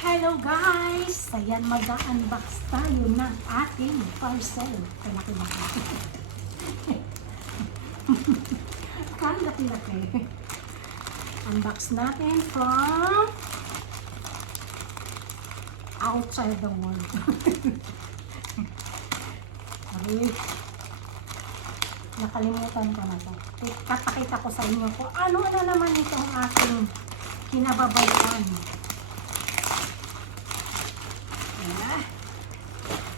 Hello guys! Ayan, mag-unbox tayo ng ating parcel. Kalaki-laki. Kalaki-laki. Unbox natin from outside the world. Okay. Nakalimutan ko na to. Papakita ko sa inyo kung ano-ano naman itong aking kinababayan.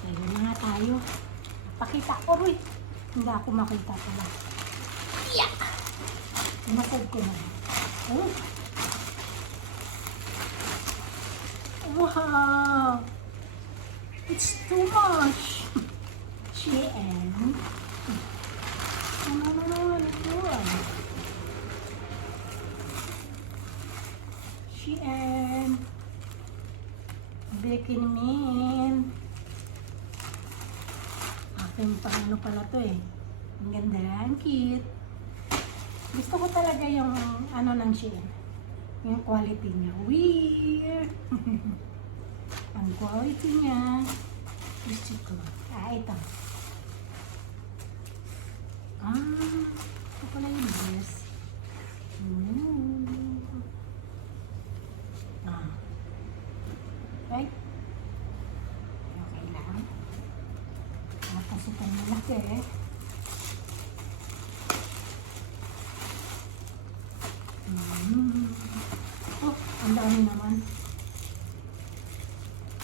Ayun na nga tayo. Pakita ko rin. Hindi ako makita pala. Yeah! Masad ko na. Oh. Wow! It's too much! Shein. Ano ito? Shein. Baking Min. Aking paano pala to eh. Ang ganda, ang cute. Gusto ko talaga yung ano ng Shein. Yung quality niya. Weird! Ang quality niya. Gusto ko. Ito. Ito pala yung dress. Right? Okay lang. Tapos itong malaki eh. Oh, ang dami naman.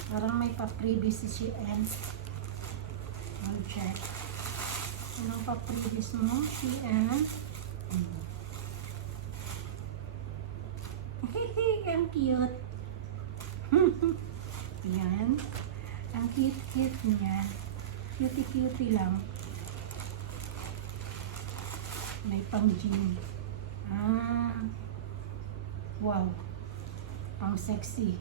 Parang may pa-previous si Shein. I'll check. Ano pa-previous mo? Shein. Ang cute. Yan. Ang cute-cute niya. Cutie-cutie lang. May pang-gym. Wow. Ang sexy.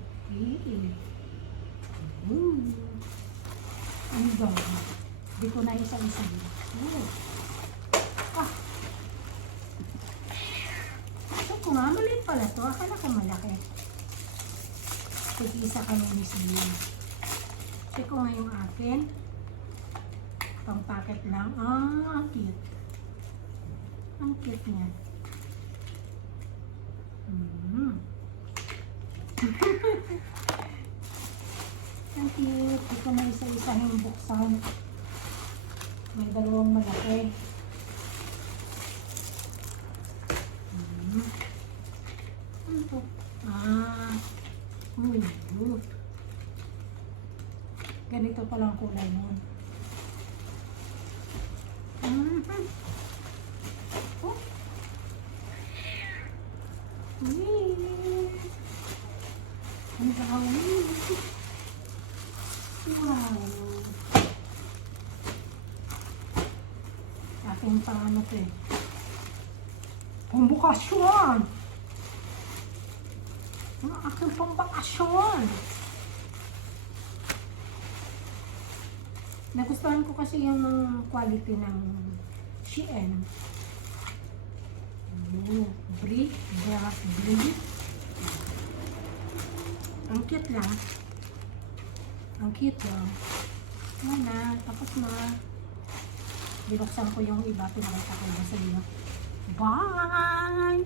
Ang dami. Hindi ko na isa-isa. Ito ko nga, maliit pala to. Akala ko malaki. Tig-isa kami ni Siya. Check ko nga yung akin. Pang packet lang. Ang cute. Ang cute niya. Ang cute. Hindi ko na isa-isahing buksan. May dalawang malaki. Ano to? Ganito palang kulay nun. Oh. Ang dami. Wow. Aking paano to eh. Pambukasyon! Ang aking pambakasyon! Nagustuhan ko kasi yung quality ng Shein. Brick, black, blue. Ang cute lang. Ang cute lang. Tapos na. Binuksan ko yung iba, pinakita ko na sa inyo. Bye!